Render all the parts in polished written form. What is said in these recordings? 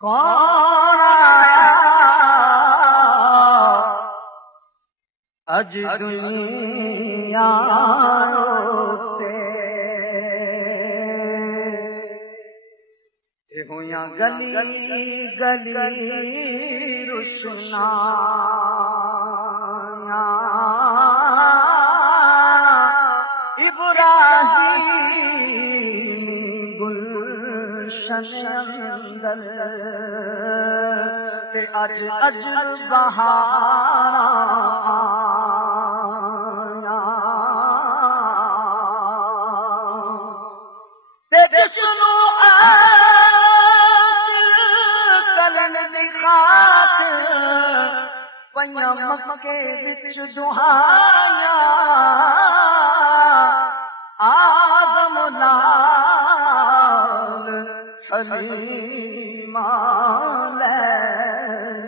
کون آیا اج دنیا تے ہویاں گلی گلی رسنا ابراہیم گلشن اندر تے اج بہار تے جسنو پئیاں مکے وچ دعائیاں آدم نال حلیمہ لے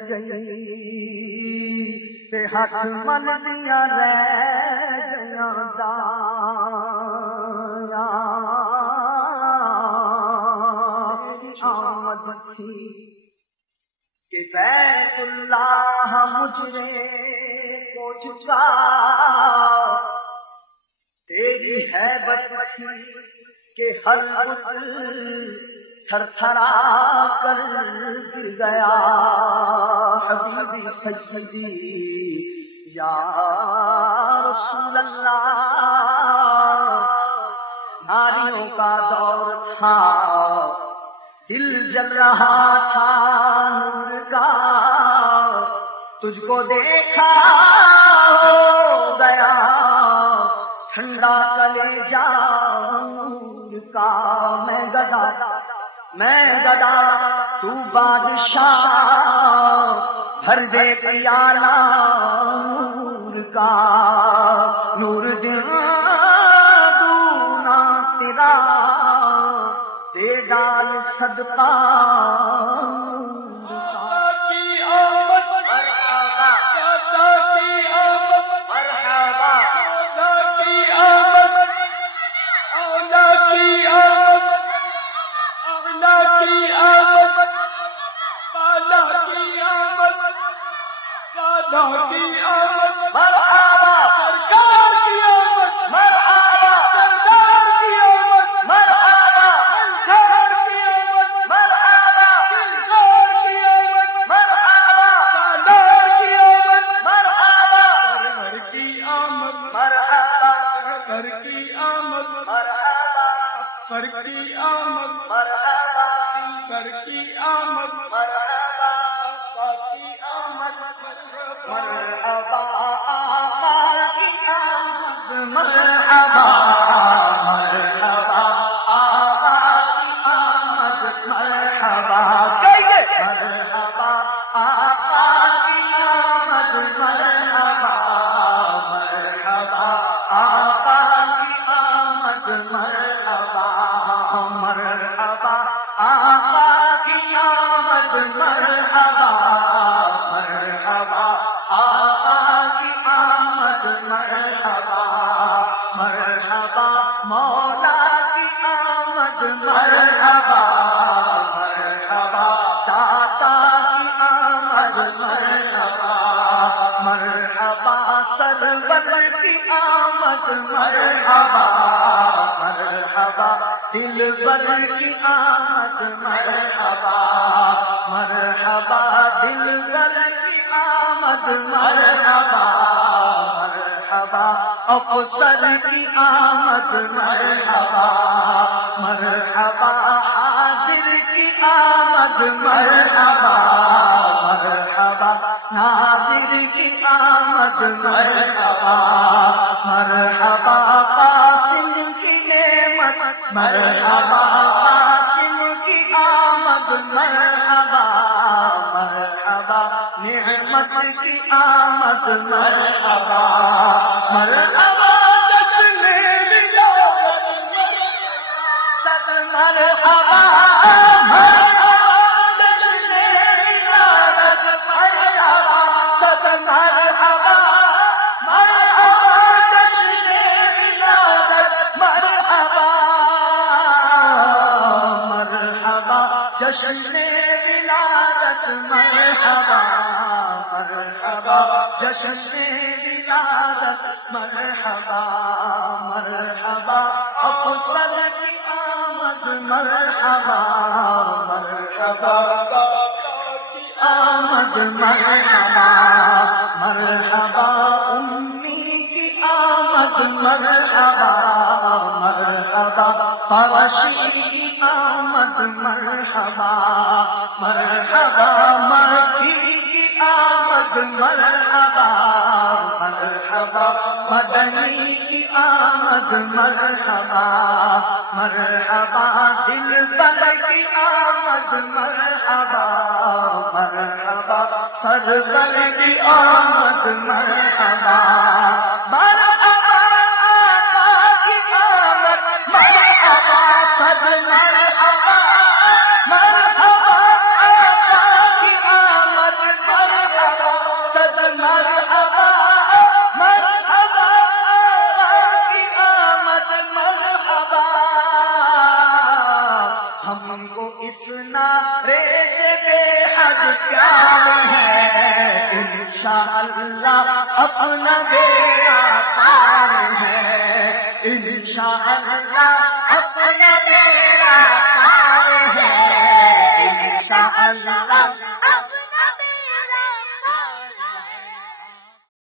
گئی تے ہاتھ ملدیاں رہ گئیاں دایاں آمد تھی کہ بیت اللہ مجھے کو جھکا تیری حیبت تھی کہ ہر بت تھر تھرا کر گر گیا حبیبی سیدی یا رسول اللہ ناریوں کا دور تھا دل جل رہا تھا نور کا تجھ کو دیکھا ہو گیا ٹھنڈا کلیجہ نور کا میں گدا تو بادشاہ بھر دے پیالہ نور کا نور دل دونا تیرا دے ڈال صدقہ دل بر کی آمد مرحبا مرحبا دل بر کی آمد مرحبا مرحبا افسر کی آمد مرحبا مرحبا حاضر کی آمد مرحبا مرحبا ناظر کی آمد مرحبا مرحبا قاسم کی نعمت مرحبا قاسم کی آمد مرحبا مرحبا نعمت کی آمد مرحبا مرحبا جشن ولادت صد مرحبا جشن ولادت مرحبا مرحبا جشن ولادت مرحبا مرحبا افضل کی آمد مرحبا مرحبا آمد مرحبا مرحبا امی کی آمد مرحبا مرحبا فرشی کی آمد مرحبا مرحبا مکی کی آمد مرحبا مرحبا مدنی کی آمد مرحبا مرحبا دلبر کی آمد مرحبا مرحبا سرور کی آمد مرحبا مرحبا آقا کی آمد مرحبا صد مرحبا مرحبا آقا کی آمد مرحبا صد مرحبا مرحبا آقا کی آمد مرحبا ہم کو اس نعرے سے بے حد پیار ہے انشاءاللہ اپنا بیڑا پار ہے انشاءاللہ اپنا بیڑا پار ہے انشاءاللہ